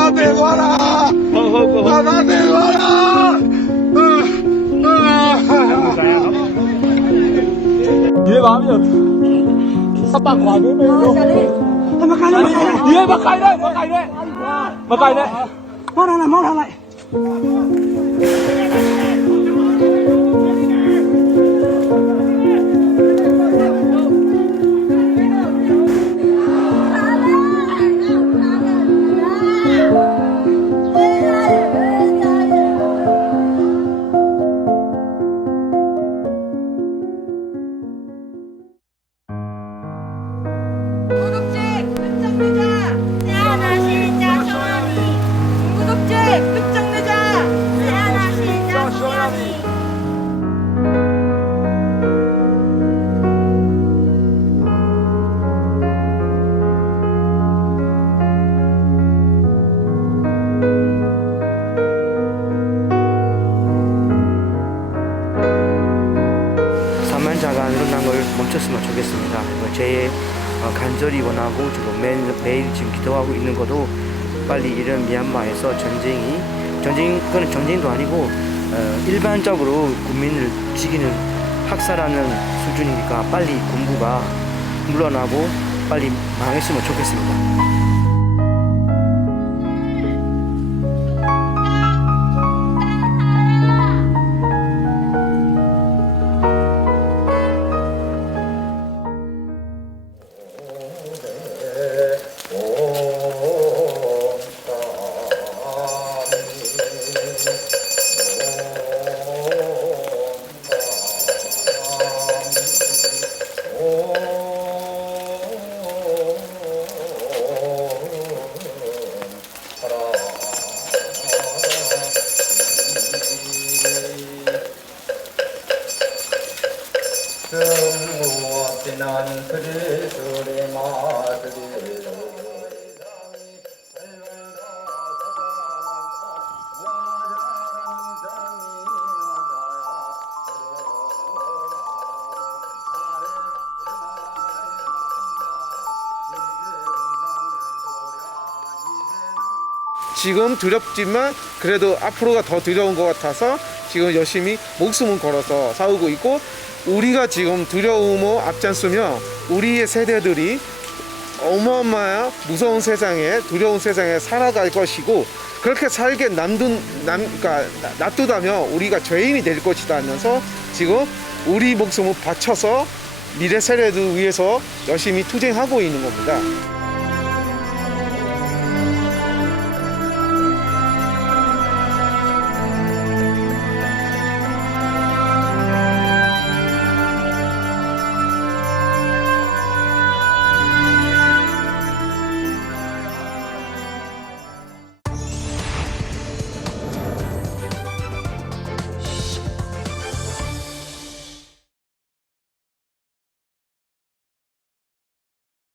သာသေးသွားတာဟုတ်ဟုတ်ကိုဘာသာသေးသွားတာဒီဘာမျိုးစပတ်ခွာပေးမယ်လို့မခိုင်းနဲ့ဒီမခိုင်းနဲ့မခိုင်းနဲ့မခိုင်းနဲ့မောင်းလာမောင်းလာလိုက် 끝장내자 세안하시자 소연이 사만자가 일어난 걸 멈췄으면 좋겠습니다. 뭐제 어, 간절히 원하고 지금 매일, 매일 지금 기도하고 있는 것도 빨리 이런 미얀마에서 전쟁이 전쟁 그건 전쟁도 아니고 어, 일반적으로 국민을 죽이는 학살하는 수준이니까 빨리 군부가 물러나고 빨리 망했으면 좋겠습니다. 지금 두렵지만 그래도 앞으로가 더 두려운 것 같아서 지금 열심히 목숨을 걸어서 싸우고 있고 우리가 지금 두려움을 앞장서며 우리의 세대들이 어마어마한 무서운 세상에 두려운 세상에 살아갈 것이고 그렇게 살게 남둔 남 그러니까 놔두다면 우리가 죄인이 될 것이다 하면서 지금 우리 목숨을 바쳐서 미래 세대들 위해서 열심히 투쟁하고 있는 겁니다.